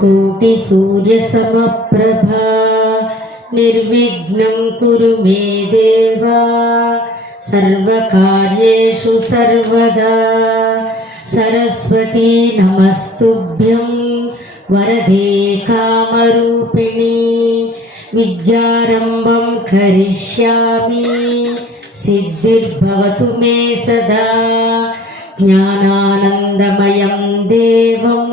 కోటి సూర్య సమప్రభా నిర్విఘ్నం కురు మే దేవా సర్వకార్యేషు సర్వదా సరస్వతీ నమస్తుభ్యం వరదే కామరూపిణి విద్యారంభం కరిష్యామి సిద్ధిర్భవతు మే సదా జ్ఞానానందమయం దేవం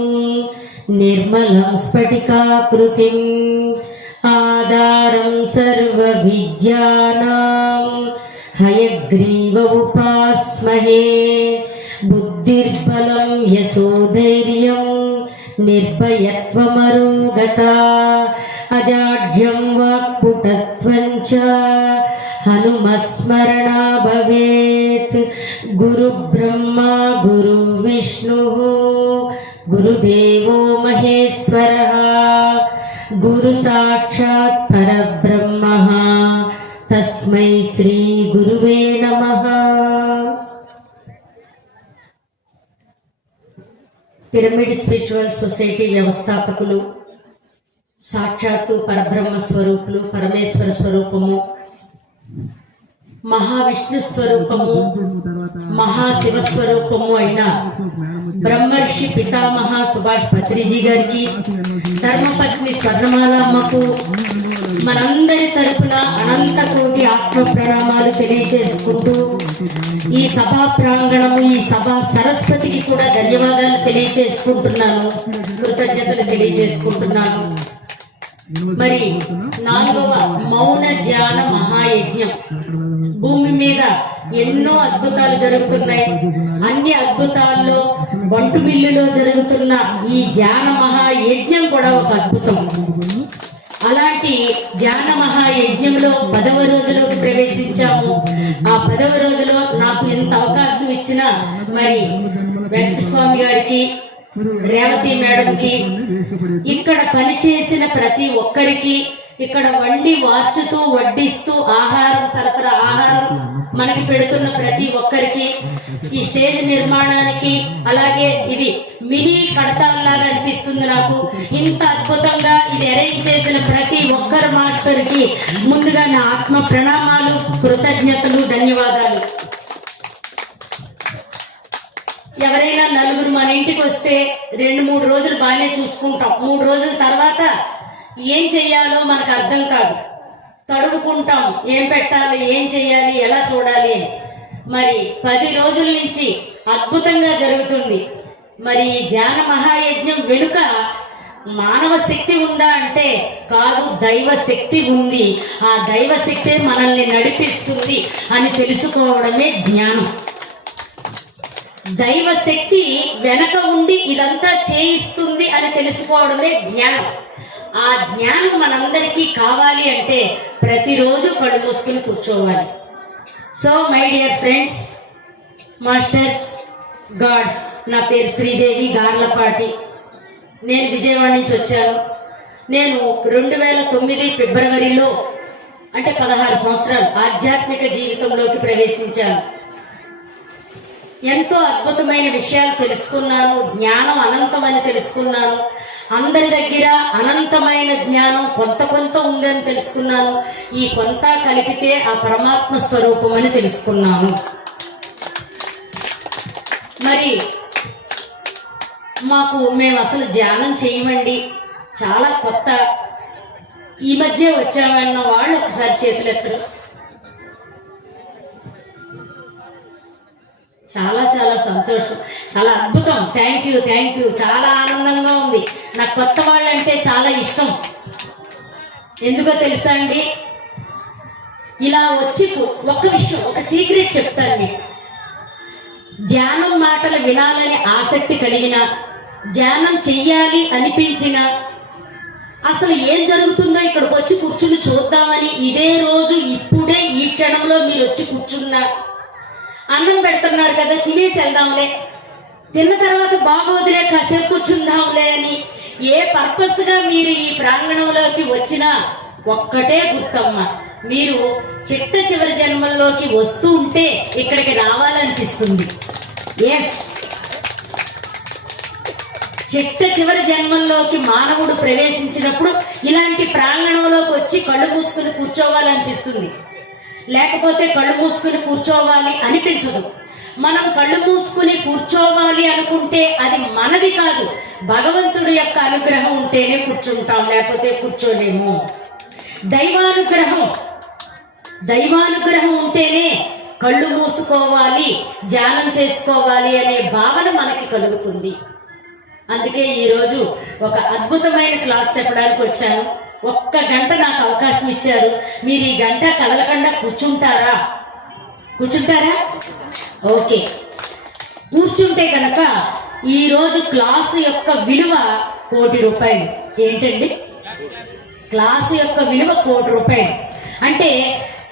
నిర్మలం స్ఫటికాకృతిం ఆధారం సర్వ విద్యానాం హయగ్రీవ ఉపాస్మహే బుద్ధిర్బలం యశోధైర్యం నిర్భయత్వమరోగత అజాఢ్యం వాక్పుటత్వం చ హనుమత్స్మరణా భవేత్ గురు బ్రహ్మ గురు విష్ణు గురుదేవో మహేశ్వరః గురు సాక్షాత్ పరబ్రహ్మ తస్మై శ్రీ గురువే నమః. పిరమిడ్ స్పిరిచువల్ సొసైటీ వ్యవస్థాపకులు సాక్షాత్తు పరబ్రహ్మ స్వరూపులు, పరమేశ్వర స్వరూపము, మహావిష్ణు స్వరూపము, మహాశివ స్వరూపము అయిన బ్రహ్మర్షి పితామహ సుభాష్ పత్రిజీ గారికి, ధర్మపత్ని స్వర్ణమాల అమ్మకు మనందరి తరపున అనంత కోటి ఆత్మ ప్రణామాలు తెలియజేసుకుంటూ ఈ సభా ప్రాంగణము, ఈ సభా సరస్వతికి కూడా ధన్యవాదాలు తెలియజేసుకుంటున్నాను, కృతజ్ఞతలు తెలియజేసుకుంటున్నాను. మరి 4వ మౌన ధ్యాన మహాయజ్ఞం. భూమి మీద ఎన్నో అద్భుతాలు జరుగుతున్నాయి. అన్ని అద్భుతాల్లో బంటుమిల్లులో జరుగుతున్న ఈ ధ్యాన మహాయజ్ఞం కూడా ఒక అద్భుతం. అలాంటి ధ్యాన మహాయజ్ఞంలో 10వ రోజులోకి ప్రవేశించాము. ఆ 10వ రోజులో నాకు ఎంత అవకాశం ఇచ్చినా మరి వెంకటస్వామి గారికి, రేవతి మేడంకి, ఇక్కడ పనిచేసిన ప్రతి ఒక్కరికి, ఇక్కడ వండి వార్చుతూ వడ్డిస్తూ ఆహారం సరఫరా, ఆహారం మనకి పెడుతున్న ప్రతి ఒక్కరికి, ఈ స్టేజ్ నిర్మాణానికి, అలాగే ఇది మినీ కడతాల్లాగా అనిపిస్తుంది నాకు. ఇంత అద్భుతంగా ఇది అరేంజ్ చేసిన ప్రతి ఒక్కరు మాస్టర్కి ముందుగా నా ఆత్మ ప్రణామాలు, కృతజ్ఞతలు, ధన్యవాదాలు. ఎవరైనా నలుగురు మన ఇంటికి వస్తే 2-3 రోజులు బాగానే చూసుకుంటాం. 3 రోజుల తర్వాత ఏం చెయ్యాలో మనకు అర్థం కాదు, తడుముకుంటాం, ఏం పెట్టాలి, ఏం చెయ్యాలి, ఎలా చూడాలి అని. మరి 10 రోజుల నుంచి అద్భుతంగా జరుగుతుంది. మరి ఈ ధ్యాన మహాయజ్ఞం వెనుక మానవ శక్తి ఉందా అంటే కాదు, దైవ శక్తి ఉంది. ఆ దైవ శక్తే మనల్ని నడిపిస్తుంది అని తెలుసుకోవడమే జ్ఞానం. దైవ శక్తి వెనక ఉండి ఇదంతా చేయిస్తుంది అని తెలుసుకోవడమే జ్ఞానం. ఆ జ్ఞానం మనందరికీ కావాలి అంటే ప్రతిరోజు కళ్ళు మూసుకుని కూర్చోవాలి. So my dear friends, masters, gods, నా పేరు శ్రీదేవి గార్లపాటి. నేను విజయవాడ నుంచి వచ్చాను. నేను 2009 ఫిబ్రవరిలో, అంటే 16 సంవత్సరాలు ఆధ్యాత్మిక జీవితంలోకి ప్రవేశించాను. ఎంతో అద్భుతమైన విషయాలు తెలుసుకున్నాను. జ్ఞానం అనంతమని తెలుసుకున్నాను. అందరి దగ్గర అనంతమైన జ్ఞానం కొంత ఉందని తెలుసుకున్నాను. ఈ కొంత కలిపితే ఆ పరమాత్మ స్వరూపం అని తెలుసుకున్నాను. మరి మేము అసలు ధ్యానం చేయమండి, చాలా కొత్త, ఈ మధ్య వచ్చామన్న వాళ్ళు ఒకసారి చేతులెత్తరు. చాలా చాలా సంతోషం, చాలా అద్భుతం. Thank you. చాలా ఆనందంగా ఉంది. నాకు కొత్త వాళ్ళంటే చాలా ఇష్టం. ఎందుకో తెలుసా అండి, ఇలా వచ్చి ఒక విషయం, ఒక సీక్రెట్ చెప్తాను మీకు. ధ్యానం మాటలు వినాలని ఆసక్తి కలిగిన, ధ్యానం చెయ్యాలి అనిపించిన, అసలు ఏం జరుగుతుందో ఇక్కడికి వచ్చి కూర్చుని చూద్దామని ఇదే రోజు ఇప్పుడే ఈ క్షణంలో మీరు వచ్చి కూర్చున్నా, అన్నం పెడుతున్నారు కదా తినేసి వెళ్దాంలే, తిన్న తర్వాత బాగోదులే కాసేపు కూర్చుందాంలే అని ఏ పర్పస్గా మీరు ఈ ప్రాంగణంలోకి వచ్చినా ఒక్కటే గుర్తమ్మ, మీరు చిట్ట చివరి జన్మల్లోకి వస్తూ ఉంటే ఇక్కడికి రావాలనిపిస్తుంది. ఎస్, చివరి జన్మల్లోకి మానవుడు ప్రవేశించినప్పుడు ఇలాంటి ప్రాంగణంలోకి వచ్చి కళ్ళు మూసుకుని కూర్చోవాలనిపిస్తుంది, లేకపోతే కళ్ళు మూసుకుని కూర్చోవాలి అనిపించదు. మనం కళ్ళు మూసుకుని కూర్చోవాలి అనుకుంటే అది మనది కాదు, భగవంతుడి యొక్క అనుగ్రహం ఉంటేనే కూర్చుంటాం, లేకపోతే కూర్చోలేము. దైవానుగ్రహం ఉంటేనే కళ్ళు మూసుకోవాలి, ధ్యానం చేసుకోవాలి అనే భావన మనకి కలుగుతుంది. అందుకే ఈరోజు ఒక అద్భుతమైన క్లాస్ చెప్పడానికి వచ్చాను. 1 గంట నాకు అవకాశం ఇచ్చారు. మీరు ఈ గంట కదలకుండా కూర్చుంటారా? ఓకే, కూర్చుంటే కనుక ఈరోజు క్లాసు యొక్క విలువ 1 కోటి రూపాయలు. ఏంటండి? క్లాసు యొక్క విలువ 1 కోటి రూపాయలు. అంటే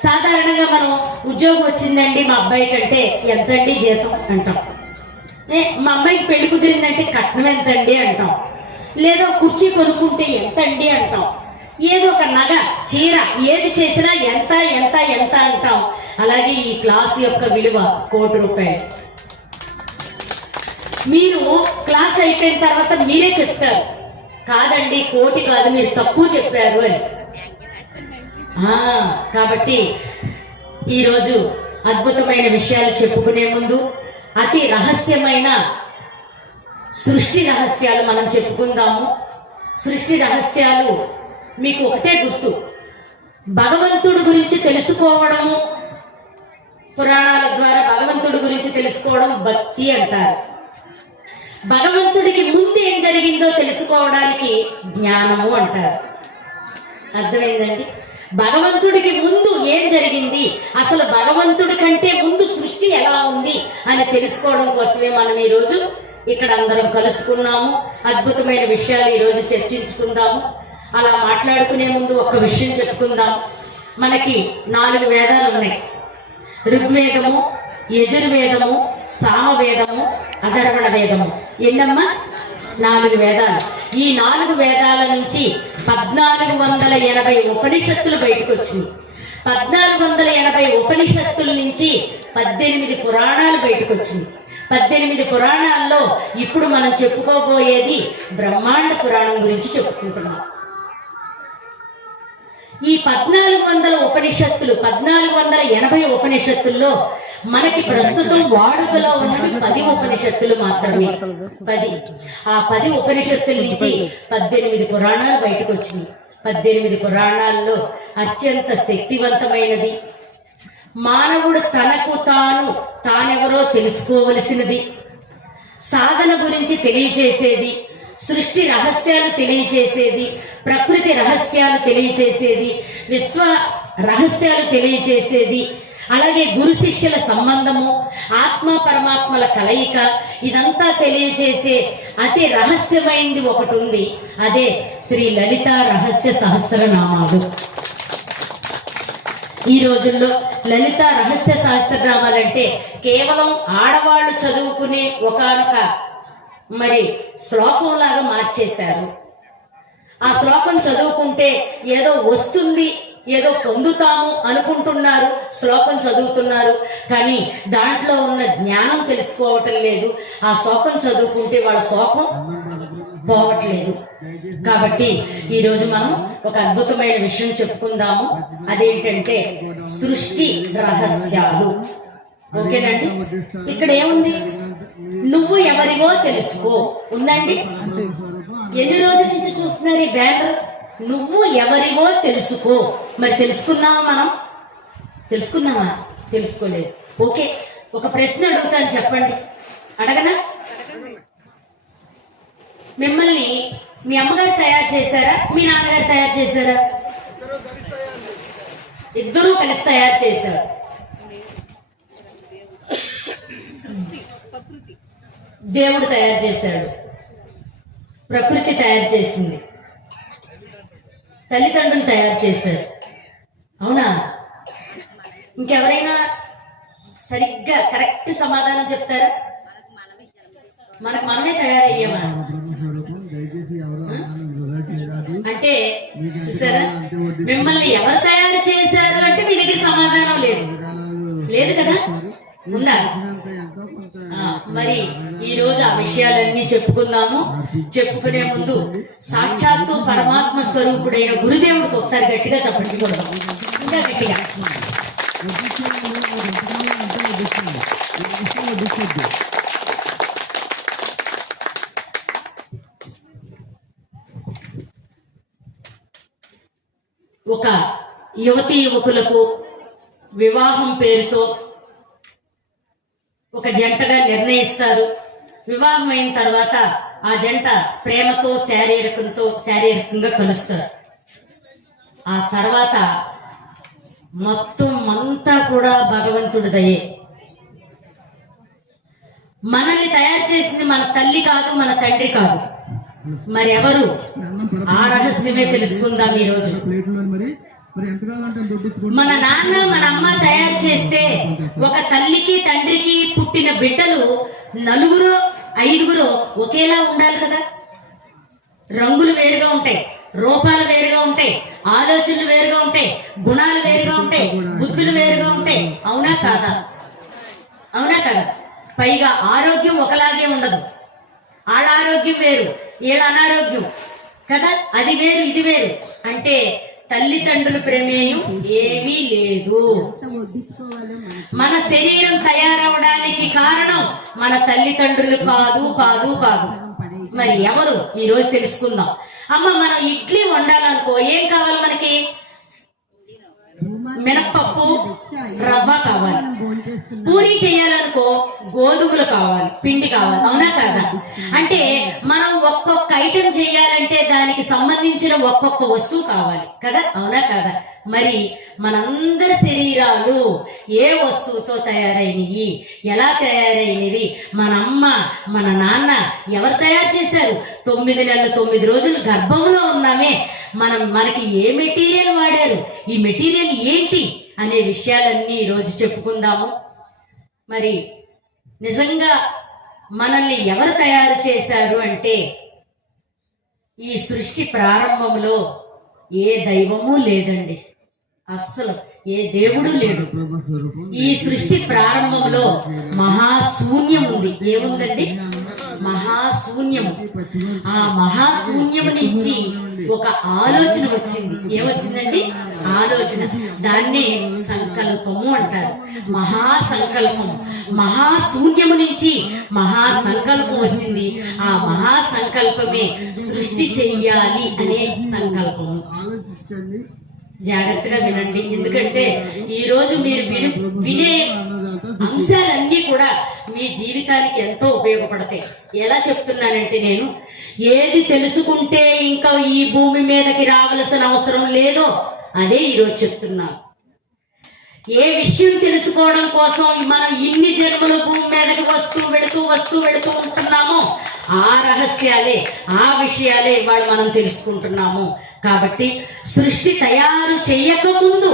సాధారణంగా మనం ఉద్యోగం వచ్చిందండి మా అబ్బాయి కంటే, ఎంతండి జీతం అంటాం. మా అమ్మాయికి పెళ్లి కుదిరిందంటే కట్నం ఎంతండి అంటాం. లేదా కుర్చీ కొనుక్కుంటే ఎంతండి అంటాం. ఏదో ఒక నగ, చీర, ఏది చేసినా ఎంత ఎంత ఎంత అంటాం. అలాగే ఈ క్లాస్ యొక్క విలువ 1 కోటి రూపాయలు. మీరు క్లాస్ అయిపోయిన తర్వాత మీరే చెప్తారు, కాదండి 1 కోటి కాదు, మీరు తక్కువ చెప్పారు అని. కాబట్టి ఈరోజు అద్భుతమైన విషయాలు చెప్పుకునే ముందు అతి రహస్యమైన సృష్టి రహస్యాలు మనం చెప్పుకుందాము. సృష్టి రహస్యాలు మీకు ఒకటే గుర్తు, భగవంతుడి గురించి తెలుసుకోవడము, పురాణాల ద్వారా భగవంతుడి గురించి తెలుసుకోవడం భక్తి అంటారు. భగవంతుడికి ముందు ఏం జరిగిందో తెలుసుకోవడానికి జ్ఞానము అంటారు. అర్థమైందండి? భగవంతుడికి ముందు ఏం జరిగింది, అసలు భగవంతుడి కంటే ముందు సృష్టి ఎలా ఉంది అని తెలుసుకోవడం కోసమే మనం ఈరోజు ఇక్కడ అందరం కలుసుకున్నాము. అద్భుతమైన విషయాలు ఈరోజు చర్చించుకుందాము. అలా మాట్లాడుకునే ముందు ఒక విషయం చెప్పుకుందాం. మనకి 4 వేదాలు ఉన్నాయి. ఋగ్వేదము, యజుర్వేదము, సామవేదము, అధర్వణ వేదము. ఎన్నమ్మా? 4 వేదాలు. ఈ 4 వేదాల నుంచి 1480 ఉపనిషత్తులు బయటకు వచ్చింది. 1480 ఉపనిషత్తుల నుంచి 18 పురాణాలు బయటకు వచ్చింది. 18 పురాణాల్లో ఇప్పుడు మనం చెప్పుకోబోయేది బ్రహ్మాండ పురాణం గురించి చెప్పుకుంటున్నాం. ఈ 1400 ఉపనిషత్తులు, 1480 ఉపనిషత్తుల్లో మనకి ప్రస్తుతం వాడుకలో ఉన్నవి 10 ఉపనిషత్తులు మాత్రమే. 10. ఆ 10 ఉపనిషత్తుల నుంచి 18 పురాణాలు బయటకు వచ్చినాయి. 18 పురాణాల్లో అత్యంత శక్తివంతమైనది, మానవుడు తనకు తానెవరో తెలుసుకోవలసినది, సాధన గురించి తెలియచేసేది, సృష్టి రహస్యాలు తెలియచేసేది, ప్రకృతి రహస్యాలు తెలియచేసేది, విశ్వ రహస్యాలు తెలియచేసేది, అలాగే గురు శిష్యుల సంబంధము, ఆత్మ పరమాత్మల కలయిక, ఇదంతా తెలియచేసే అతి రహస్యమైంది ఒకటి ఉంది. అదే శ్రీ లలిత రహస్య సహస్రనామాలు. ఈ రోజుల్లో లలిత రహస్య సహస్రనామాలంటే కేవలం ఆడవాళ్ళు చదువుకునే ఒకానొక శ్లోకంలాగా మార్చేశారు. ఆ శ్లోకం చదువుకుంటే ఏదో వస్తుంది, ఏదో పొందుతాము అనుకుంటున్నారు, శ్లోకం చదువుతున్నారు, కానీ దాంట్లో ఉన్న జ్ఞానం తెలుసుకోవటం లేదు. ఆ శ్లోకం చదువుకుంటే వాళ్ళ శోకం పోవట్లేదు. కాబట్టి ఈరోజు మనం ఒక అద్భుతమైన విషయం చెప్పుకుందాము. అదేంటంటే సృష్టి రహస్యాలు. ఓకేనండి? ఇక్కడ ఏముంది? నువ్వు ఎవరివో తెలుసుకో ఉందండి. ఎన్ని రోజుల నుంచి చూస్తున్నారు ఈ బ్యానర్? నువ్వు ఎవరివో తెలుసుకో. మరి తెలుసుకున్నావా? మనం తెలుసుకున్నావా? తెలుసుకోలేదు. ఓకే, ఒక ప్రశ్న అడుగుతాను, చెప్పండి. అడగనా? మిమ్మల్ని మీ అమ్మగారు తయారు చేశారా, మీ నాన్నగారు తయారు చేశారా? ఇద్దరూ కలిసి తయారు చేశారు. దేవుడు తయారు చేశాడు, ప్రకృతి తయారు చేసింది, తల్లిదండ్రులు తయారు చేశారు. అవునా? ఇంకెవరైనా సరిగ్గా కరెక్ట్ సమాధానం చెప్తారా? మనకు మనమే తయారయ్యామా? అంటే చూసారా, మిమ్మల్ని ఎవరు తయారు చేశారు అంటే మీ దగ్గర సమాధానం లేదు. లేదు కదా? ఉందా? మరి ఈ రోజు ఆ విషయాలన్నీ చెప్పుకుందాము. చెప్పుకునే ముందు సాక్షాత్తు పరమాత్మ స్వరూపుడైన గురుదేవుడికి ఒకసారి గట్టిగా చెప్పండి, ఇంకా గట్టిగా. ఒక యువతీ యువకులకు వివాహం పేరుతో ఒక జంటగా నిర్ణయిస్తారు. వివాహం అయిన తర్వాత ఆ జంట ప్రేమతో శారీరకంగా కలుస్తారు. ఆ తర్వాత మొత్తం అంతా కూడా భగవంతుడి దయే. మనల్ని తయారు చేసింది మన తల్లి కాదు, మన తండ్రి కాదు, మరి ఎవరు? ఆ రహస్యమే తెలుసుకుందాం ఈ రోజు. మన నాన్న మన అమ్మ తయారు చేస్తే ఒక తల్లికి తండ్రికి పుట్టిన బిడ్డలు 4 5 ఒకేలా ఉండాలి కదా. రంగులు వేరుగా ఉంటాయి, రూపాలు వేరుగా ఉంటాయి, ఆలోచనలు వేరుగా ఉంటాయి, గుణాలు వేరుగా ఉంటాయి, బుద్ధులు వేరుగా ఉంటాయి. అవునా కాదా? అవునా కదా? పైగా ఆరోగ్యం ఒకలాగే ఉండదు. వాళ్ళ ఆరోగ్యం వేరు, వీళ్ళ అనారోగ్యం కదా, అది వేరు ఇది వేరు. అంటే తల్లిదండ్రుల ప్రమేయం ఏమీ లేదు. మన శరీరం తయారవడానికి కారణం మన తల్లిదండ్రులు కాదు కాదు కాదు. మరి ఎవరు? ఈ రోజు తెలుసుకుందాం. అమ్మ, మనం ఇడ్లీ వండాలనుకో ఏం కావాలి మనకి? మినప్పప్పు, రవ్వ కావాలి. పూరి చేయాలనుకో గోధుమలు కావాలి, పిండి కావాలి. అవునా కాదా? అంటే మనం ఒక్కొక్క ఐటెం చేయాలంటే దానికి సంబంధించిన ఒక్కొక్క వస్తువు కావాలి కదా. అవునా కాదా? మరి మనందరి శరీరాలు ఏ వస్తువుతో తయారైనవి, ఎలా తయారైనది? మన అమ్మ మన నాన్న ఎవరు తయారు చేశారు? 9 నెలలు 9 రోజులు గర్భంలో ఉన్నామే, మనకి ఏ మెటీరియల్ వాడారు, ఈ మెటీరియల్ ఏంటి అనే విషయాలన్నీ ఈరోజు చెప్పుకుందాము. మరి నిజంగా మనల్ని ఎవరు తయారు చేశారు అంటే, ఈ సృష్టి ప్రారంభంలో ఏ దైవము లేదండి, అస్సలు ఏ దేవుడు లేడు. ఈ సృష్టి ప్రారంభంలో మహాశూన్యం ఉంది. ఏముందండి? మహాశూన్యము. ఆ మహాశూన్యము నుంచి ఒక ఆలోచన వచ్చింది. ఏమొచ్చిందండి? ఆలోచన. దాన్నే సంకల్పము అంటారు. మహాసంకల్పము. మహాశూన్యము నుంచి మహాసంకల్పం వచ్చింది. ఆ మహాసంకల్పమే సృష్టి చెయ్యాలి అనే సంకల్పము. జాగ్రత్తగా వినండి, ఎందుకంటే ఈ రోజు మీరు వినే అంశాలన్నీ కూడా మీ జీవితానికి ఎంతో ఉపయోగపడతాయి. ఎలా చెప్తున్నానంటే, నేను ఏది తెలుసుకుంటే ఇంకా ఈ భూమి మీదకి రావాల్సిన అవసరం లేదో అదే ఈరోజు చెప్తున్నాను. ఏ విషయం తెలుసుకోవడం కోసం మనం ఇన్ని జన్మలు భూమి మీదకి వస్తూ వెళుతూ ఉంటున్నామో ఆ రహస్యాలే, ఆ విషయాలే ఇవాళ మనం తెలుసుకుంటున్నాము. కాబట్టి సృష్టి తయారు చెయ్యకముందు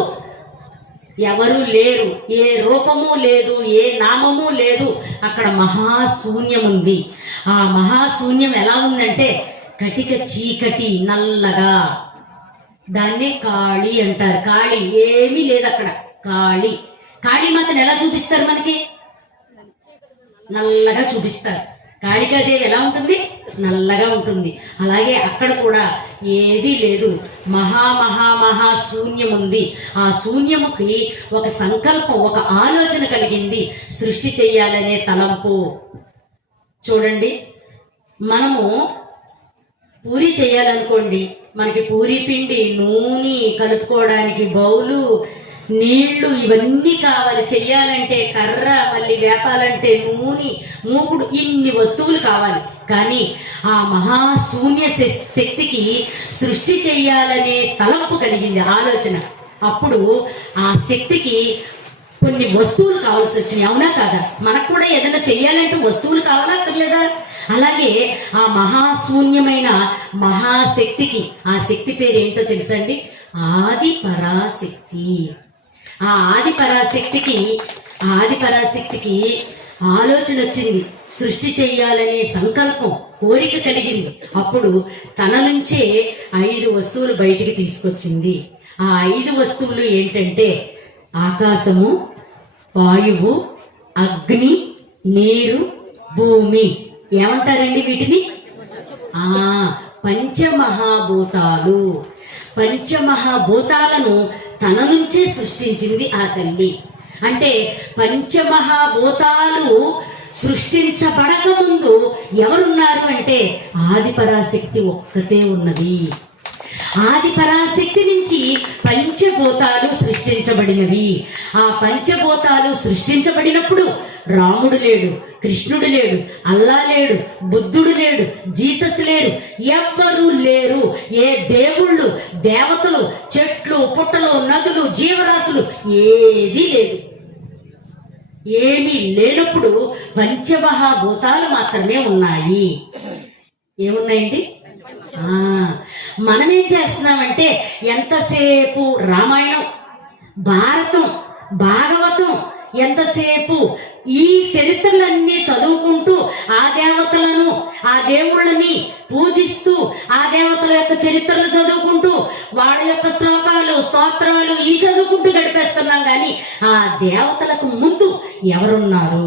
ఎవరు లేరు, ఏ రూపము లేదు, ఏ నామము లేదు. అక్కడ మహాశూన్యం ఉంది. ఆ మహాశూన్యం ఎలా ఉందంటే కటిక చీకటి, నల్లగా. దాన్నే కాళి అంటారు. కాళి, ఏమీ లేదు అక్కడ. కాళి. కాళీమాతను ఎలా చూపిస్తారు? మనకి నల్లగా చూపిస్తారు. కాళికాదేవి ఎలా ఉంటుంది? నల్లగా ఉంటుంది. అలాగే అక్కడ కూడా ఏదీ లేదు, మహా శూన్యం ఉంది. ఆ శూన్యముకి ఒక సంకల్పం, ఒక ఆలోచన కలిగింది, సృష్టి చెయ్యాలనే తలంపు. చూడండి, మనము పూరి చేయాలనుకోండి, మనకి పూరి పిండి, నూనె కలుపుకోవడానికి బౌలు, నీళ్లు, ఇవన్నీ కావాలి. చెయ్యాలంటే కర్ర, మళ్ళీ వేపాలంటే నూనె, మూకుడు, ఇన్ని వస్తువులు కావాలి. కానీ ఆ మహాశూన్య శక్తికి సృష్టి చెయ్యాలనే తలంపు కలిగింది, ఆలోచన. అప్పుడు ఆ శక్తికి కొన్ని వస్తువులు కావాల్సి వచ్చినాయి. అవునా కాదా? మనకు కూడా ఏదైనా చెయ్యాలంటే వస్తువులు కావాలా అక్కర్లేదా? అలాగే ఆ మహాశూన్యమైన మహాశక్తికి, ఆ శక్తి పేరు ఏంటో తెలుసండి? ఆది పరాశక్తి. ఆ ఆది పరాశక్తికి ఆలోచన వచ్చింది, సృష్టి చెయ్యాలనే సంకల్పం, కోరిక కలిగింది. అప్పుడు తన నుంచే 5 వస్తువులు బయటికి తీసుకొచ్చింది. ఆ 5 వస్తువులు ఏంటంటే ఆకాశము, వాయువు, అగ్ని, నీరు, భూమి. ఏమంటారండి వీటిని? పంచమహాభూతాలు. పంచమహాభూతాలను తన నుంచే సృష్టించింది ఆ తల్లి. అంటే పంచమహాభూతాలు సృష్టించబడక ముందు ఎవరున్నారు అంటే ఆది పరాశక్తి ఒక్కతే ఉన్నది. ఆది పరాశక్తి నుంచి పంచభూతాలు సృష్టించబడినవి. ఆ పంచభూతాలు సృష్టించబడినప్పుడు రాముడు లేడు, కృష్ణుడు లేడు, అల్లా లేడు, బుద్ధుడు లేడు, జీసస్ లేడు, ఎవ్వరూ లేరు. ఏ దేవుళ్ళు, దేవతలు, చెట్లు, పుట్టలు, నదులు, జీవరాశులు ఏదీ లేదు. ఏమీ లేనప్పుడు పంచమహాభూతాలు మాత్రమే ఉన్నాయి. ఏమున్నాయండి? మనమేం చేస్తున్నామంటే ఎంతసేపు రామాయణం, భారతం, భాగవతం, ఎంతసేపు ఈ చరిత్రలన్నీ చదువుకుంటూ ఆ దేవతలను, ఆ దేవుళ్ళని పూజిస్తూ ఆ దేవతల యొక్క చరిత్రలు చదువుకుంటూ వాళ్ళ యొక్క శ్లోకాలు, స్తోత్రాలు ఈ చదువుకుంటూ గడిపేస్తున్నాం. కానీ ఆ దేవతలకు ముందు ఎవరున్నారు,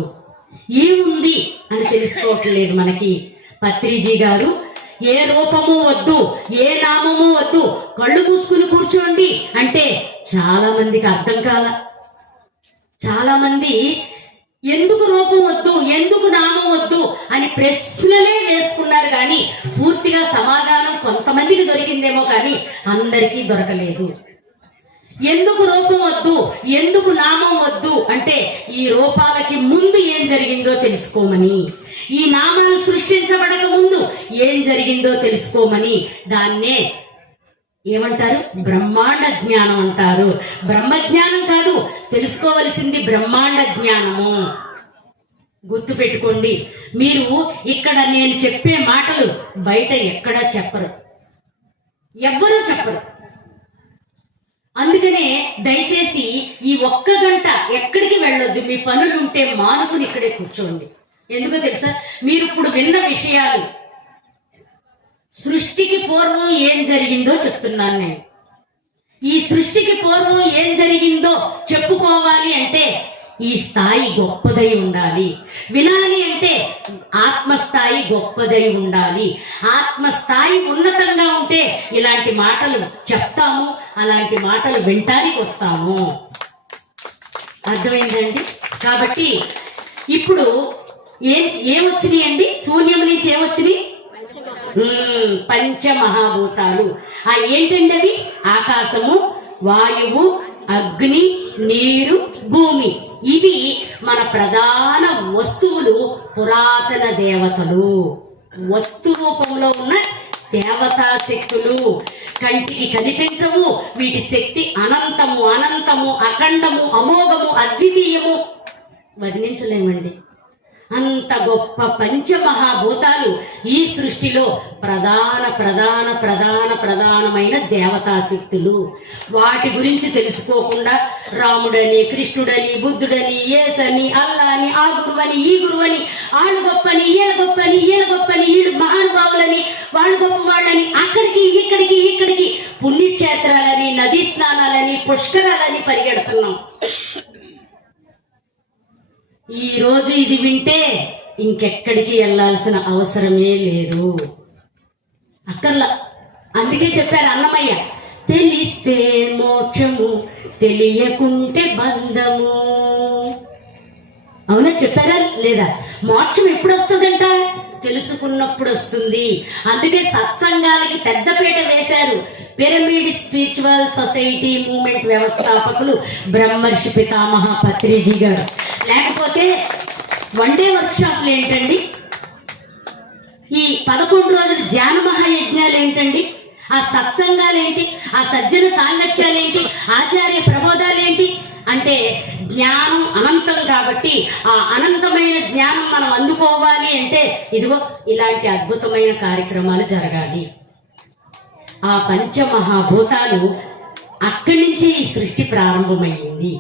ఏముంది అని తెలుసుకోవట్లేదు మనకి. పత్రిజీ గారు ఏ రూపము వద్దు, ఏ నామము వద్దు, కళ్ళు మూసుకుని కూర్చోండి అంటే చాలా మందికి అర్థం కాల. చాలా మంది ఎందుకు రూపం వద్దు, ఎందుకు నామం వద్దు అని ప్రశ్నలే వేసుకున్నారు. కానీ పూర్తిగా సమాధానం కొంతమందికి దొరికిందేమో కానీ అందరికీ దొరకలేదు. ఎందుకు రూపం వద్దు, ఎందుకు నామం వద్దు అంటే ఈ రూపాలకి ముందు ఏం జరిగిందో తెలుసుకోమని, ఈ నామాలు సృష్టించబడక ముందు ఏం జరిగిందో తెలుసుకోమని. దాన్నే ఏమంటారు? బ్రహ్మాండ జ్ఞానం అంటారు. బ్రహ్మజ్ఞానం కాదు, తెలుసుకోవలసింది బ్రహ్మాండ జ్ఞానము. గుర్తు పెట్టుకోండి. మీరు ఇక్కడ నేను చెప్పే మాటలు బయట ఎక్కడా చెప్పరు, ఎవ్వరూ చెప్పరు. అందుకనే దయచేసి ఈ ఒక్క గంట ఎక్కడికి వెళ్ళొద్దు. మీ పనులు ఉంటే మానుకుని ఇక్కడే కూర్చోండి. ఎందుకో తెలుసా? మీరు ఇప్పుడు విన్న విషయాలు సృష్టికి పూర్వం ఏం జరిగిందో చెప్తున్నాను నేను. ఈ సృష్టికి పూర్వం ఏం జరిగిందో చెప్పుకోవాలి అంటే ఈ స్థాయి గొప్పదై ఉండాలి. వినాలి అంటే ఆత్మస్థాయి గొప్పదై ఉండాలి. ఆత్మస్థాయి ఉన్నతంగా ఉంటే ఇలాంటి మాటలు చెప్తాము, అలాంటి మాటలు వింటానికి వస్తాము. అర్థమైందండి? కాబట్టి ఇప్పుడు ఏమొచ్చినాయి అండి? శూన్యం నుంచి ఏమొచ్చినాయి? పంచమహాభూతాలు. ఏంటండి అవి? ఆకాశము, వాయువు, అగ్ని, నీరు, భూమి. ఇవి మన ప్రధాన వస్తువులు, పురాతన దేవతలు, వస్తు రూపంలో ఉన్న దేవతా శక్తులు. కంటికి కనిపించవు, వీటి శక్తి అనంతము, అనంతము, అఖండము, అమోఘము, అద్వితీయము, వర్ణించలేమండి. అంత గొప్ప పంచమహాభూతాలు ఈ సృష్టిలో ప్రధాన ప్రధాన ప్రధాన ప్రధానమైన దేవతాశక్తులు. వాటి గురించి తెలుసుకోకుండా రాముడని, కృష్ణుడని, బుద్ధుడని, యేసని, అల్లాని, ఆ గురువని, ఈ గురువని, వాళ్ళు గొప్పని, ఈయన గొప్పని, ఈయన గొప్పని, వీళ్ళు మహానుభావులని, వాళ్ళు గొప్ప వాళ్ళని, అక్కడికి ఇక్కడికి ఇక్కడికి పుణ్యక్షేత్రాలని, నదీ స్నానాలని, పుష్కరాలని పరిగెడుతున్నాం. ఈ రోజు ఇది వింటే ఇంకెక్కడికి వెళ్ళాల్సిన అవసరమే లేదు, అక్కర్లా. అందుకే చెప్పారు అన్నమయ్య, తెలిస్తే మోక్షము, తెలియకుంటే బంధము. అవునా? చెప్పారా లేదా? మోక్షం ఎప్పుడు వస్తుందంట? తెలుసుకున్నప్పుడు వస్తుంది. అందుకే సత్సంగాలకి పెద్దపీట వేశారు పిరమిడ్ స్పిరిచువల్ సొసైటీ మూమెంట్ వ్యవస్థాపకులు బ్రహ్మర్షి పితామహ పత్రిజీ గారు. లేకపోతే వన్ డే వర్క్షాప్లు ఏంటండి? ఈ 11 రోజుల ధ్యాన మహాయజ్ఞాలు ఏంటండి? ఆ సత్సంగాలు ఏంటి? ఆ సజ్జన సాంగత్యాలు ఏంటి? ఆచార్య ప్రబోధాలు ఏంటి? అంటే జ్ఞానం అనంతం కాబట్టి ఆ అనంతమైన జ్ఞానం మనం అందుకోవాలి అంటే ఇదిగో ఇలాంటి అద్భుతమైన కార్యక్రమాలు జరగాలి. ఆ పంచమహాభూతాలు అక్కడి నుంచే ఈ సృష్టి ప్రారంభమైంది.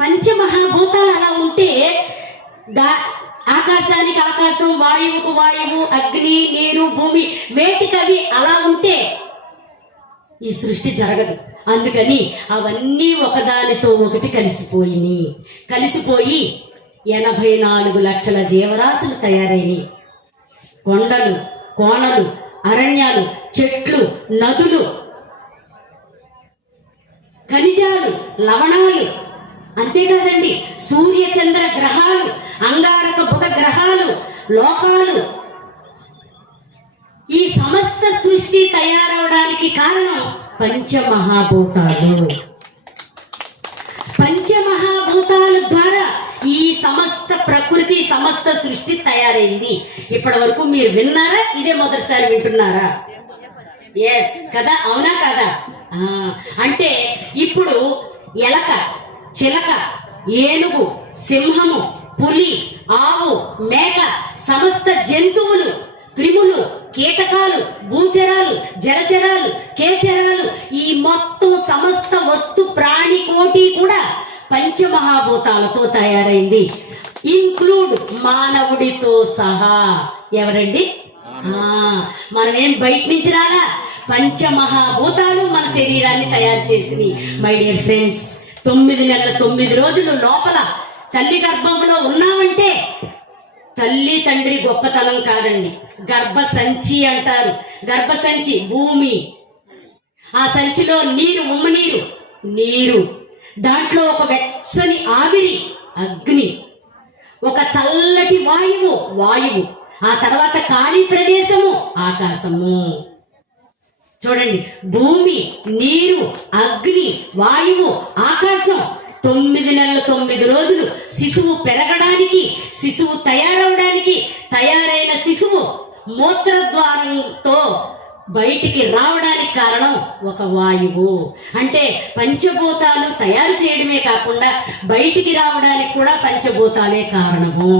పంచమహాభూతాలు అలా ఉంటే ఆకాశానికి ఆకాశం, వాయువుకు వాయువు, అగ్ని, నీరు, భూమి, వేటికవి అలా ఉంటే ఈ సృష్టి జరగదు. అందుకని అవన్నీ ఒకదానితో ఒకటి కలిసిపోయి 84 లక్షల జీవరాశులు తయారైనవి. కొండలు, కోనలు, అరణ్యాలు, చెట్లు, నదులు, ఖనిజాలు, లవణాలు, అంతేకాదండి సూర్య చంద్ర గ్రహాలు, అంగారక బుధ గ్రహాలు, లోకాలు, ఈ సమస్త సృష్టి తయారవడానికి కారణం పంచమహాభూతాలు. పంచమహాభూతాల ద్వారా ఈ సమస్త ప్రకృతి, సమస్త సృష్టి తయారైంది. ఇప్పటి వరకు మీరు విన్నారా? ఇదే మొదటిసారి వింటున్నారా? ఎస్ కదా, అవునా కదా? అంటే ఇప్పుడు ఎలక, చిలక, ఏనుగు, సింహము, పులి, ఆవు, మేక, సమస్త జంతువులు, క్రిములు, కీటకాలు, భూచరాలు, జలచరాలు, కేచరాలు, ఈ మొత్తం సమస్త వస్తు ప్రాణి కోటి కూడా పంచమహాభూతాలతో తయారైంది. ఇంక్లూడ్ మానవుడితో సహా. ఎవరండి? మనమేం బయట నుంచి రాలా, పంచమహాభూతాలు మన శరీరాన్ని తయారు చేసినవి. మై డియర్ ఫ్రెండ్స్, 9 నెలల 9 రోజులు లోపల తల్లి గర్భంలో ఉన్నామంటే తల్లి తండ్రి గొప్పతనం కాదండి, గర్భ సంచి అంటారు. గర్భ సంచి భూమి, ఆ సంచిలో నీరు, ఉమ్మనీరు, నీరు, దాంట్లో ఒక వెచ్చని ఆవిరి, అగ్ని, ఒక చల్లటి వాయువు, వాయువు, ఆ తర్వాత ఖాళీ ప్రదేశము, ఆకాశము. చూడండి, భూమి, నీరు, అగ్ని, వాయువు, ఆకాశం. 9 నెలల 9 రోజులు శిశువు పెరగడానికి, శిశువు తయారవడానికి, తయారైన శిశువు మూత్రద్వారంతో బయటికి రావడానికి కారణం ఒక వాయువు. అంటే పంచభూతాలు తయారు చేయడమే కాకుండా బయటికి రావడానికి కూడా పంచభూతాలే కారణము.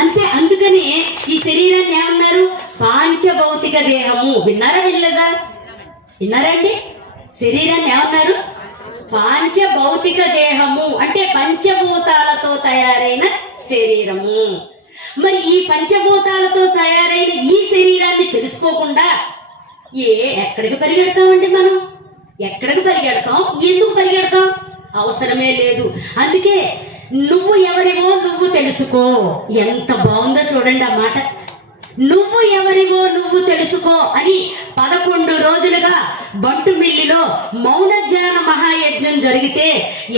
అంతే. అందుకనే ఈ శరీరాన్ని ఏమన్నారు? పాంచభౌతిక దేహము. విన్నారా? వినలేదా? విన్నారండి? శరీరాన్ని ఏమన్నారు? పాంచభౌతిక దేహము అంటే పంచభూతాలతో తయారైన శరీరము. మరి ఈ పంచభూతాలతో తయారైన ఈ శరీరాన్ని తెలుసుకోకుండా ఎక్కడికి పరిగెడతామండి మనం? ఎక్కడికి పరిగెడతాం? ఎందుకు పరిగెడతాం? అవసరమే లేదు. అందుకే నువ్వు ఎవరివో నువ్వు తెలుసుకో. ఎంత బాగుందో చూడండి ఆ మాట. నువ్వు ఎవరివో నువ్వు తెలుసుకో అని 11 రోజులుగా బంటుమిల్లిలో మౌన ధ్యాన మహాయజ్ఞం జరిగితే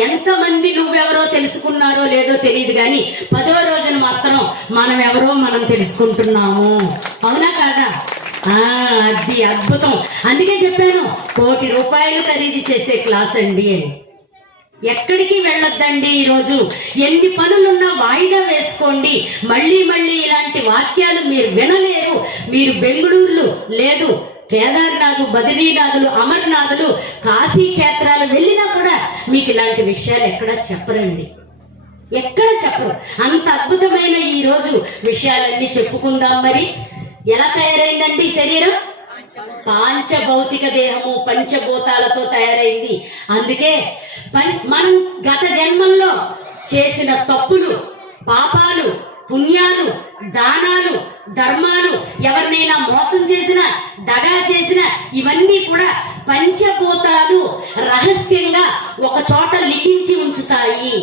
ఎంతమంది నువ్వెవరో తెలుసుకున్నారో లేదో తెలియదు, కానీ 10వ రోజున మాత్రం మనం ఎవరో మనం తెలుసుకుంటున్నాము. అవునా కాదా? అది అద్భుతం. అందుకే చెప్పాను, 1 కోటి రూపాయలు ఖరీదు చేసే క్లాస్ అండి అని. ఎక్కడికి వెళ్ళొద్దండి. ఈరోజు ఎన్ని పనులున్నా వాయిదా వేసుకోండి. మళ్ళీ మళ్ళీ ఇలాంటి వాక్యాలు మీరు వినలేరు. మీరు బెంగళూరులో లేదు, కేదార్నాథ్, బద్రీనాథులు, అమర్నాథులు, కాశీ క్షేత్రాలు వెళ్ళినా కూడా మీకు ఇలాంటి విషయాలు ఎక్కడా చెప్పరండి, ఎక్కడ చెప్పరు. అంత అద్భుతమైన ఈ రోజు విషయాలన్నీ చెప్పుకుందాం. మరి ఎలా తయారైందండి శరీరం? పాంచభౌతిక దేహము పంచభూతాలతో తయారైంది. అందుకే మనం గత జన్మల్లో చేసిన తప్పులు, పాపాలు, పుణ్యాలు, దానాలు, ధర్మాలు, ఎవరినైనా మోసం చేసినా, దగా చేసినా, ఇవన్నీ కూడా పంచభూతాలు రహస్యంగా ఒక చోట లిఖించి ఉంచుతాయి.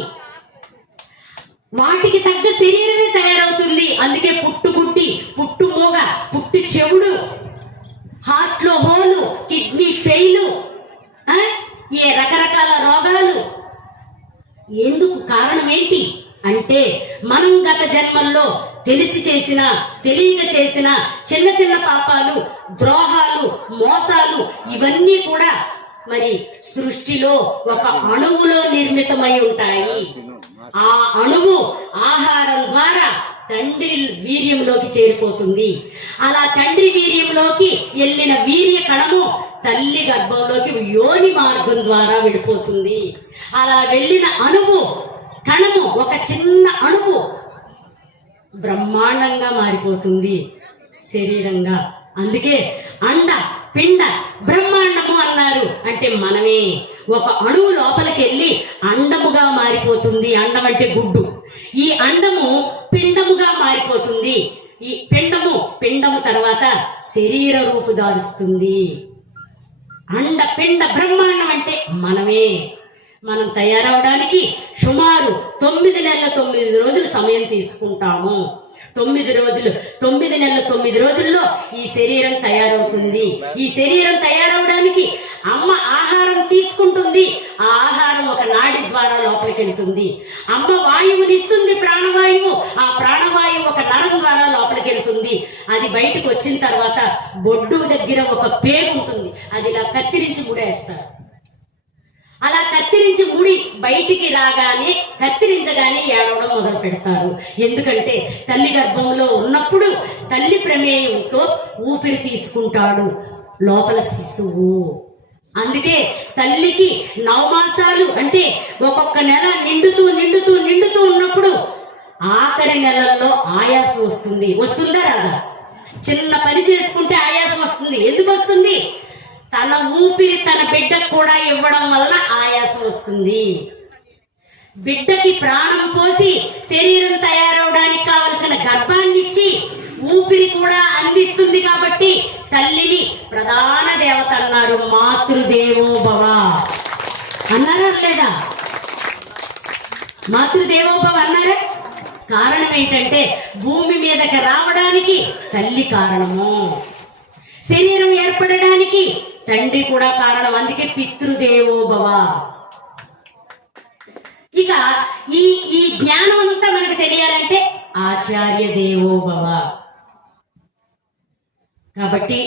వాటికి తగ్గ శరీరమే తయారవుతుంది. అందుకే పుట్టుగుడ్డి, పుట్టు మూగ, పుట్టు చెవుడు, హార్ట్ లో హోలు, కిడ్నీ ఫెయిలు, ఏ రకరకాల రోగాలు. ఎందుకు? కారణం ఏంటి అంటే మనం గత జన్మల్లో తెలిసి చేసిన, తెలియక చేసిన చిన్న చిన్న పాపాలు, ద్రోహాలు, మోసాలు, ఇవన్నీ కూడా మరి సృష్టిలో ఒక అణువులో నిర్మితమై ఉంటాయి. ఆ అణువు ఆహారం ద్వారా తండ్రి వీర్యంలోకి చేరిపోతుంది. అలా తండ్రి వీర్యంలోకి వెళ్ళిన వీర్య కణము తల్లి గర్భంలోకి యోని మార్గం ద్వారా వెళ్ళిపోతుంది. అలా వెళ్ళిన అణువు, కణము, ఒక చిన్న అణువు బ్రహ్మాండంగా మారిపోతుంది శరీరంగా. అందుకే అండ, పిండ, బ్రహ్మాండము అన్నారు. అంటే మనమే ఒక అణువు లోపలికి వెళ్ళి అండముగా మారిపోతుంది. అండం అంటే గుడ్డు. ఈ అండము పిండముగా మారిపోతుంది. ఈ పిండము తర్వాత శరీర రూపు దారుస్తుంది. అండ, పిండ, బ్రహ్మాండం అంటే మనమే. మనం తయారవడానికి సుమారు 9 నెలల 9 రోజులు సమయం తీసుకుంటాము. 9 రోజులు, 9 నెలలు 9 రోజుల్లో ఈ శరీరం తయారవుతుంది. ఈ శరీరం తయారవడానికి అమ్మ ఆహారం తీసుకుంటుంది. ఆ ఆహారం ఒక నాడి ద్వారా లోపలికి వెళ్తుంది. అమ్మ వాయువునిస్తుంది, ప్రాణవాయువు. ఆ ప్రాణవాయువు ఒక నరం ద్వారా లోపలికి వెళ్తుంది. అది బయటకు వచ్చిన తర్వాత బొడ్డు దగ్గర ఒక పేగు ఉంటుంది. అది ఇలా కత్తిరించి ముడేస్తారు. అలా కత్తిరించి ముడి బయటికి రాగానే, కత్తిరించగానే ఏడవడం మొదలు పెడతారు. ఎందుకంటే తల్లి గర్భంలో ఉన్నప్పుడు తల్లి ప్రమేయంతో ఊపిరి తీసుకుంటాడు లోపల శిశువు. అందుకే తల్లికి 9 మాసాలు అంటే ఒక్కొక్క నెల నిండుతూ ఉన్నప్పుడు ఆఖరి నెలల్లో ఆయాసం వస్తుంది. వస్తుందా రాదా? చిన్న పని చేసుకుంటే ఆయాసం వస్తుంది. ఎందుకు వస్తుంది? తన ఊపిరి తన బిడ్డకు కూడా ఇవ్వడం వల్ల ఆయాసం వస్తుంది. బిడ్డకి ప్రాణం పోసి శరీరం తయారవడానికి కావలసిన గర్భాన్ని ఇచ్చి ఊపిరి కూడా అందిస్తుంది. కాబట్టి తల్లిని ప్రధాన దేవత అన్నారు. మాతృదేవోభవ అన్నారా లేదా? మాతృదేవోభవ అన్నారా? కారణం ఏంటంటే భూమి మీదకి రావడానికి తల్లి కారణము, శరీరం ఏర్పడడానికి తండ్రి కూడా కారణం. అందుకే పితృదేవోభవ. ఇక ఈ జ్ఞానం అంతా మనకు తెలియాలంటే ఆచార్య దేవోభవ. కాబట్టి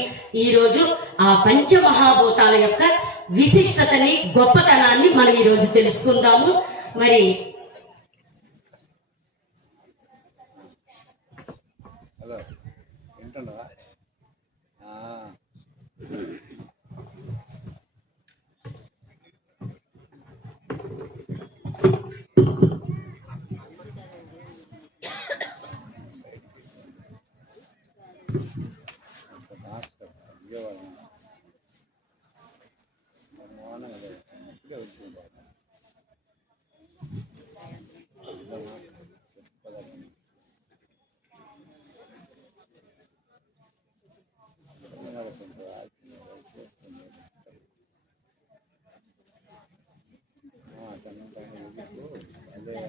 ఈరోజు ఆ పంచమహాభూతాల యొక్క విశిష్టతని, గొప్పతనాన్ని మనం ఈరోజు తెలుసుకుందాము. మరి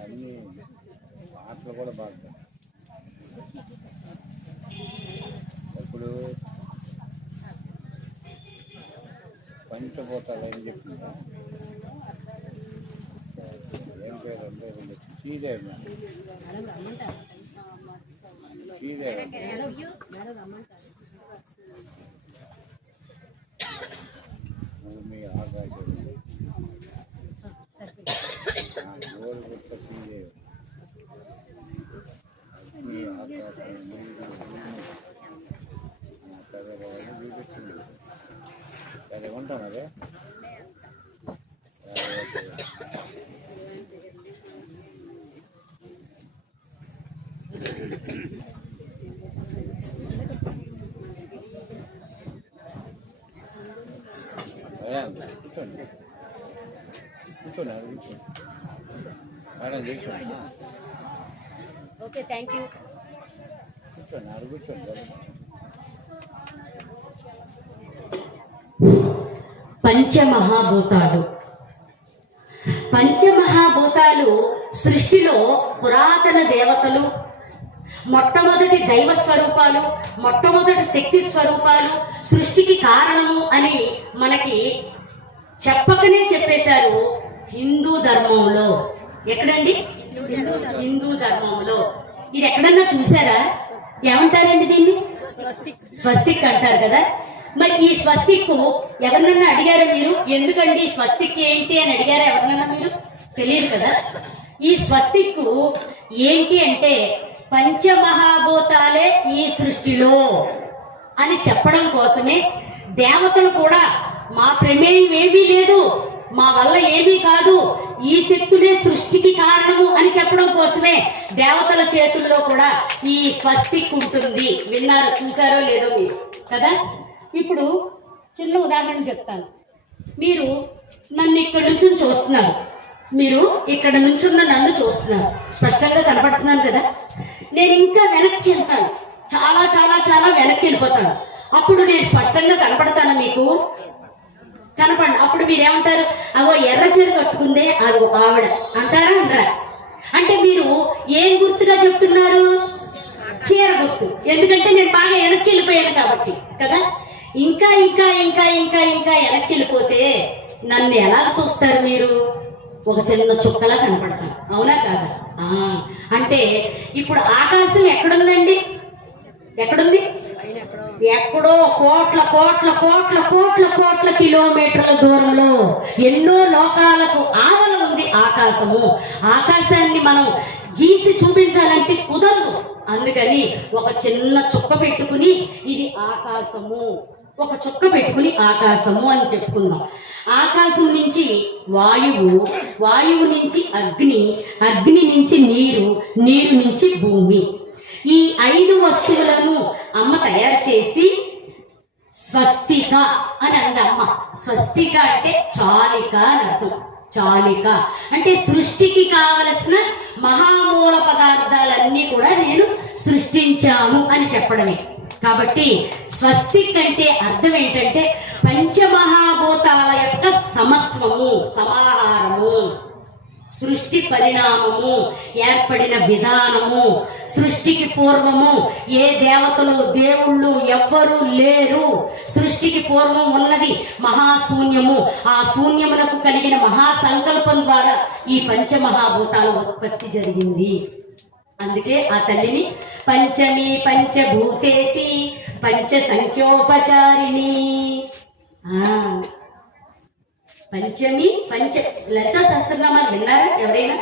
అన్ని పాటలు కూడా పాడతారు. ఇప్పుడు పంచభూతాలు ఏం చెప్తుందా? ఏం పేరు అంటే శ్రీదేవి. భూమి, ఆకాశం, గోరు గుట్ట శ్రీదేవి, అగ్ని, ఆకాశం, నీరు, భూమి చూపించింది. అది ఉంటాం అదే. కూర్చోండి కూర్చోండి మేడం కూర్చోండి. Okay, thank you. కూర్చోండి కూర్చోండి. పంచమహాభూతాలు. పంచమహాభూతాలు సృష్టిలో పురాతన దేవతలు, మొట్టమొదటి దైవ స్వరూపాలు, మొట్టమొదటి శక్తి స్వరూపాలు, సృష్టికి కారణము అని మనకి చెప్పకనే చెప్పేశారు హిందూ ధర్మంలో. ఎక్కడండి? హిందూ ధర్మంలో. ఇది ఎక్కడన్నా చూసారా? ఏమంటారండి దీన్ని? స్వస్తిక్ అంటారు కదా. మరి ఈ స్వస్తిక్ ఎవరినన్నా అడిగారా మీరు? ఎందుకండి స్వస్తిక్ ఏంటి అని అడిగారా ఎవరినన్నా మీరు? తెలియదు కదా. ఈ స్వస్తిక్ ఏంటి అంటే పంచమహాభూతాలే ఈ సృష్టిలో అని చెప్పడం కోసమే దేవతలు కూడా మా ప్రమేయం ఏమీ లేదు, మా వల్ల ఏమీ కాదు, ఈ శక్తులే సృష్టికి కారణము అని చెప్పడం కోసమే దేవతల చేతుల్లో కూడా ఈ స్వస్తిక్ ఉంటుంది. విన్నారో చూసారో లేదో మీరు కదా. ఇప్పుడు చిన్న ఉదాహరణ చెప్తాను. మీరు నన్ను ఇక్కడ నుంచి చూస్తున్నారు, మీరు ఇక్కడ నుంచున్న నన్ను చూస్తున్నారు, స్పష్టంగా కనపడుతున్నాను కదా. నేను ఇంకా వెనక్కి వెళ్తాను, చాలా చాలా చాలా వెనక్కి వెళ్ళిపోతాను. అప్పుడు నేను స్పష్టంగా కనపడతాను మీకు? కనపడి అప్పుడు మీరేమంటారు? అవో ఎర్ర చీర కట్టుకుందే అది ఆవిడ అంటారా? అనరా? అంటే మీరు ఏం గుర్తుగా చెప్తున్నారు? చీర గుర్తు, ఎందుకంటే నేను బాగా వెనక్కి వెళ్ళిపోయాను కాబట్టి కదా. ఇంకా ఇంకా ఇంకా ఇంకా ఇంకా వెనక్కి వెళ్ళిపోతే నన్ను ఎలా చూస్తారు మీరు? ఒక చిన్న చుక్కలా కనపడతాను, అవునా కాదా? అంటే ఇప్పుడు ఆకాశం ఎక్కడుందండి? ఎక్కడుంది? ఎక్కడో కోట్ల కోట్ల కోట్ల కోట్ల కోట్ల కిలోమీటర్ల దూరంలో ఎన్నో లోకాలకు ఆవల ఉంది ఆకాశము. ఆకాశాన్ని మనం గీసి చూపించాలంటే కుదరదు. అందుకని ఒక చిన్న చుక్క పెట్టుకుని ఇది ఆకాశము, ఒక చుక్క పెట్టుకుని ఆకాశము అని చెప్పుకుందాం. ఆకాశం నుంచి వాయువు, వాయువు నుంచి అగ్ని, అగ్ని నుంచి నీరు, నీరు నుంచి భూమి. ఈ 5 వస్తువులను అమ్మ తయారు చేసి స్వస్తిక అని అందమ్మ. స్వస్తిక అంటే చాలిక అని అర్థం. చాలిక అంటే సృష్టికి కావలసిన మహామూల పదార్థాలన్నీ కూడా నేను సృష్టించాను అని చెప్పడమే. కాబట్టి స్వస్తిక్ అంటే అర్థం ఏంటంటే పంచమహాభూతాల యొక్క సమత్వము, సమాహారము, సృష్టి పరిణామము, ఏర్పడిన విధానము. సృష్టికి పూర్వము ఏ దేవతలు దేవుళ్ళు ఎవ్వరూ లేరు. సృష్టికి పూర్వం ఉన్నది మహాశూన్యము. ఆ శూన్యమునకు కలిగిన మహాసంకల్పం ద్వారా ఈ పంచమహాభూతాల ఉత్పత్తి జరిగింది. అందుకే ఆ తల్లిని పంచమి పంచభూతేసి పంచ సంఖ్యోపచారిణి. పంచమి పంచ లలితా సహస్రనామాలు విన్నారా? ఎవరైనా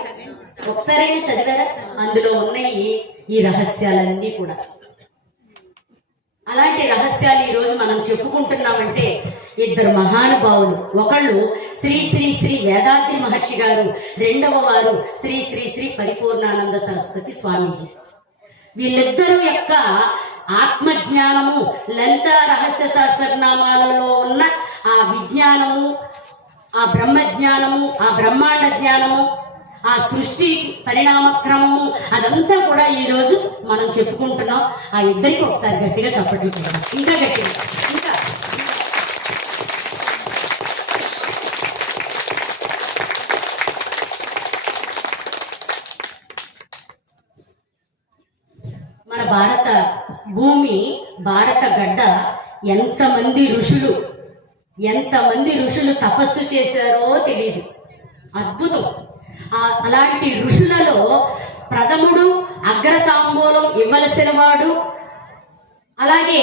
ఒకసారైనా చదివారా? అందులో ఉన్నాయి ఈ రహస్యాలన్నీ కూడా. అలాంటి రహస్యాలు ఈరోజు మనం చెప్పుకుంటున్నామంటే ఇద్దరు మహానుభావులు. ఒకళ్ళు శ్రీ శ్రీ శ్రీ వేదాద్రి మహర్షి గారు, రెండవ వారు శ్రీ శ్రీ శ్రీ పరిపూర్ణానంద సరస్వతి స్వామీజీ. వీళ్ళిద్దరూ యొక్క ఆత్మజ్ఞానము, లలిత రహస్య సహస్రనామాలలో ఉన్న ఆ విజ్ఞానము, ఆ బ్రహ్మజ్ఞానము, ఆ బ్రహ్మాండ జ్ఞానము, ఆ సృష్టి పరిణామక్రమము, అదంతా కూడా ఈరోజు మనం చెప్పుకుంటున్నాం. ఆ ఇద్దరికి ఒకసారి గట్టిగా చప్పట్లు కొడదాం. ఇంకా గట్టిగా, ఇంకా మన భారత భూమి, భారత గడ్డ ఎంతమంది ఋషులు తపస్సు చేశారో తెలియదు. అద్భుతం. అలాంటి ఋషులలో ప్రథముడు, అగ్రతాంబూలం ఇవ్వలసిన వాడు, అలాగే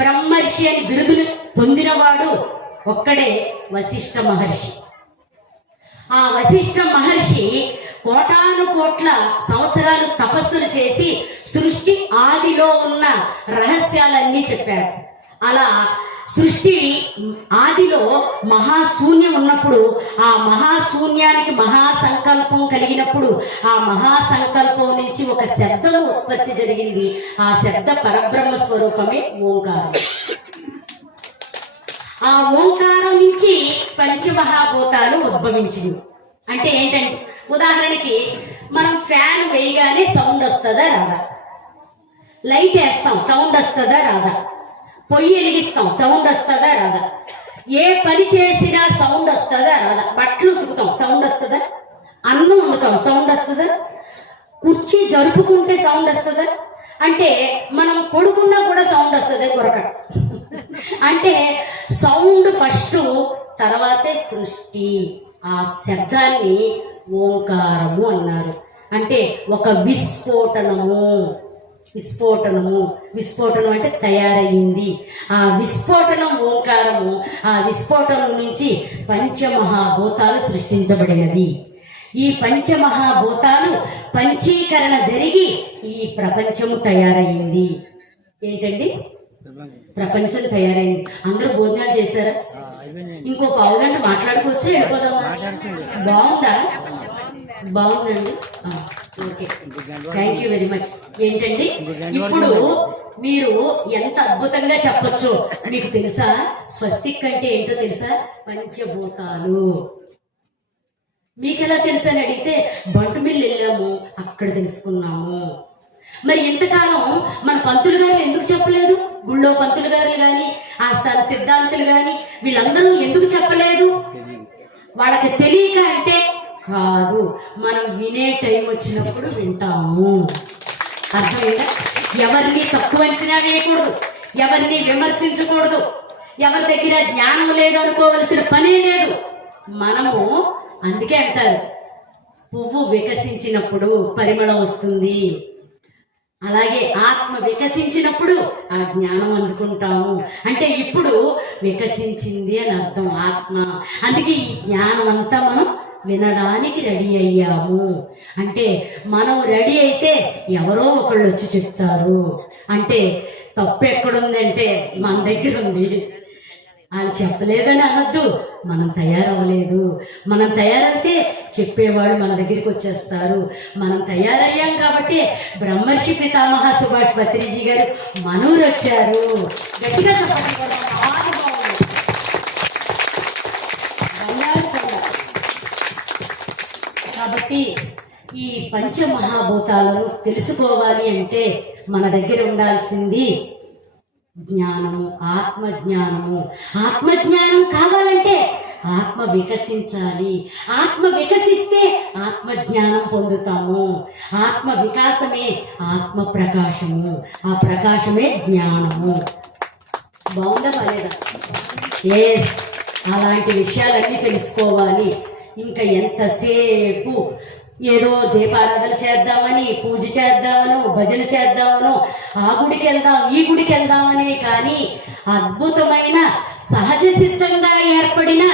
బ్రహ్మర్షి అని బిరుదులు పొందినవాడు ఒక్కడే వశిష్ఠ మహర్షి. ఆ వశిష్ఠ మహర్షి కోటాను కోట్ల సంవత్సరాలు తపస్సులు చేసి సృష్టి ఆదిలో ఉన్న రహస్యాలన్నీ చెప్పాడు. అలా సృష్టి ఆదిలో మహాశూన్యం ఉన్నప్పుడు, ఆ మహాశూన్యానికి మహాసంకల్పం కలిగినప్పుడు, ఆ మహాసంకల్పం నుంచి ఒక శబ్దం ఉత్పత్తి జరిగింది. ఆ శబ్ద పరబ్రహ్మ స్వరూపమే ఓంకారం. ఆ ఓంకారం నుంచి పంచమహాభూతాలు ఉద్భవించింది. అంటే ఏంటంటే, ఉదాహరణకి మనం ఫ్యాన్ వేయగానే సౌండ్ వస్తుందా రాదా? లైట్ వేస్తాం, సౌండ్ వస్తుందా రాదా? పొయ్యి వెలిగిస్తాం, సౌండ్ వస్తుందా రాదా? ఏ పని చేసినా సౌండ్ వస్తుందా రాదా? బట్టలు ఉతుకుతాం, సౌండ్ వస్తుందా? అన్నం వండుతాం, సౌండ్ వస్తుందా? కుర్చీ జరుపుకుంటే సౌండ్ వస్తుందా? అంటే మనం పడుకున్నా కూడా సౌండ్ వస్తుంది కొరక. అంటే సౌండ్ ఫస్ట్, తర్వాతే సృష్టి. ఆ శబ్దాన్ని ఓంకారము అన్నారు. అంటే ఒక విస్ఫోటనము. విస్ఫోటనం అంటే తయారయ్యింది. ఆ విస్ఫోటనం ఓంకారము. ఆ విస్ఫోటనం నుంచి పంచమహాభూతాలు సృష్టించబడినవి. ఈ పంచమహాభూతాలు పంచీకరణ జరిగి ఈ ప్రపంచము తయారయ్యింది. ఏంటండి? ప్రపంచం తయారైంది. అందరూ భోజనాలు చేశారా? ఇంకో పావుగంట మాట్లాడుకోవచ్చా? వెళ్ళిపోదామా? బాగుందా? బాగుందండి. Okay, thank you very much. ఏంటండి, ఇప్పుడు మీరు ఎంత అద్భుతంగా చెప్పొచ్చు. మీకు తెలుసా స్వస్తిక్ అంటే ఏంటో తెలుసా? పంచభూతాలు. మీకెలా తెలుసు అని అడిగితే బంటుమిల్లి వెళ్ళాము, అక్కడ తెలుసుకున్నాము. మరి ఇంతకాలం మన పంతులు గారు ఎందుకు చెప్పలేదు? గుళ్ళో పంతులు గారు కానీ, ఆస్థాన సిద్ధాంతులు కానీ వీళ్ళందరూ ఎందుకు చెప్పలేదు? వాళ్ళకి తెలియక అంటే కాదు, మనం వినే టైం వచ్చినప్పుడు వింటాము. అర్థమైందా? ఎవరిని తక్కువ అంచనా వేయకూడదు, ఎవరిని విమర్శించకూడదు, ఎవరి దగ్గర జ్ఞానం లేదు అనుకోవలసిన పనే లేదు. మనము అందుకే అంటారు, పువ్వు వికసించినప్పుడు పరిమళం వస్తుంది, అలాగే ఆత్మ వికసించినప్పుడు ఆ జ్ఞానం అందుకుంటాము. అంటే ఇప్పుడు వికసించింది అని అర్థం ఆత్మ. అందుకే ఈ జ్ఞానం అంతా మనం వినడానికి రెడీ అయ్యాము. అంటే మనం రెడీ అయితే ఎవరో ఒకళ్ళు వచ్చి చెప్తారు. అంటే తప్పు ఎక్కడుందంటే మన దగ్గర ఉంది. వాళ్ళు చెప్పలేదని అనొద్దు, మనం తయారవ్వలేదు. మనం తయారైతే చెప్పేవాళ్ళు మన దగ్గరికి వచ్చేస్తారు. మనం తయారయ్యాం కాబట్టి బ్రహ్మర్షి పితామహ సుభాష్ పత్రిజీ గారు మనూరు వచ్చారు. గట్టిగా చెప్పండి. కాబట్టి ఈ పంచమహాభూతాలను తెలుసుకోవాలి అంటే మన దగ్గర ఉండాల్సింది జ్ఞానము, ఆత్మజ్ఞానము. ఆత్మజ్ఞానం కావాలంటే ఆత్మ వికసించాలి. ఆత్మ వికసిస్తే ఆత్మజ్ఞానం పొందుతాము. ఆత్మ వికాసమే ఆత్మ ప్రకాశము, ఆ ప్రకాశమే జ్ఞానము. బాగుందా బాలేదా? ఎస్, అలాంటి విషయాలన్నీ తెలుసుకోవాలి. ఇంకా ఎంతసేపు ఏదో దీపారాధన చేద్దామని, పూజ చేద్దామనో, భజన చేద్దామనో, ఆ గుడికి వెళ్దాం ఈ గుడికి వెళ్దామనే కానీ అద్భుతమైన సహజ సిద్ధంగా ఏర్పడిన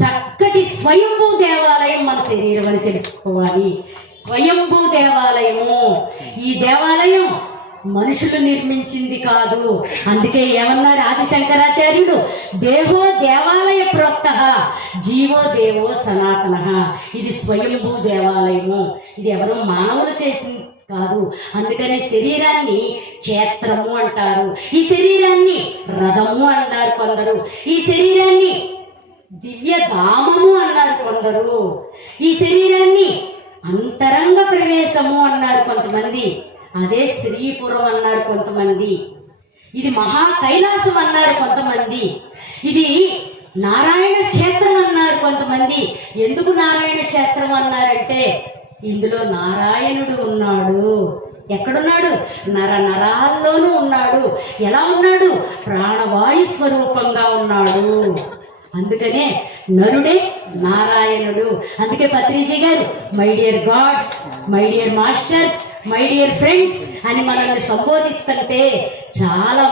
చక్కటి స్వయంభూ దేవాలయం మన శరీరం అని తెలుసుకోవాలి. స్వయంభూ దేవాలయము. ఈ దేవాలయం మనుషులు నిర్మించింది కాదు. అందుకే ఏమన్నారు ఆది శంకరాచార్యుడు, దేహో దేవాలయ ప్రోక్త జీవో దేవో సనాతన. ఇది స్వయంభూ దేవాలయము. ఇది ఎవరో మానవులు చేసింది కాదు. అందుకనే శరీరాన్ని క్షేత్రము అంటారు, ఈ శరీరాన్ని రథము అన్నారు కొందరు, ఈ శరీరాన్ని దివ్యధామము అన్నారు కొందరు, ఈ శరీరాన్ని అంతరంగ ప్రవేశము అన్నారు కొంతమంది, అదే శ్రీపురం అన్నారు కొంతమంది, ఇది మహా కైలాసం అన్నారు కొంతమంది, ఇది నారాయణ క్షేత్రం అన్నారు కొంతమంది. ఎందుకు నారాయణ క్షేత్రం అన్నారంటే ఇందులో నారాయణుడు ఉన్నాడు. ఎక్కడున్నాడు? నరాల్లోనూ ఉన్నాడు. ఎలా ఉన్నాడు? ప్రాణవాయు స్వరూపంగా ఉన్నాడు. అందుకనే నరుడే నారాయణుడు. అందుకే పత్రిజీ గారు my dear God's, my dear masters, my dear friends అని మనల్ని సంబోధిస్తుంటే చాలా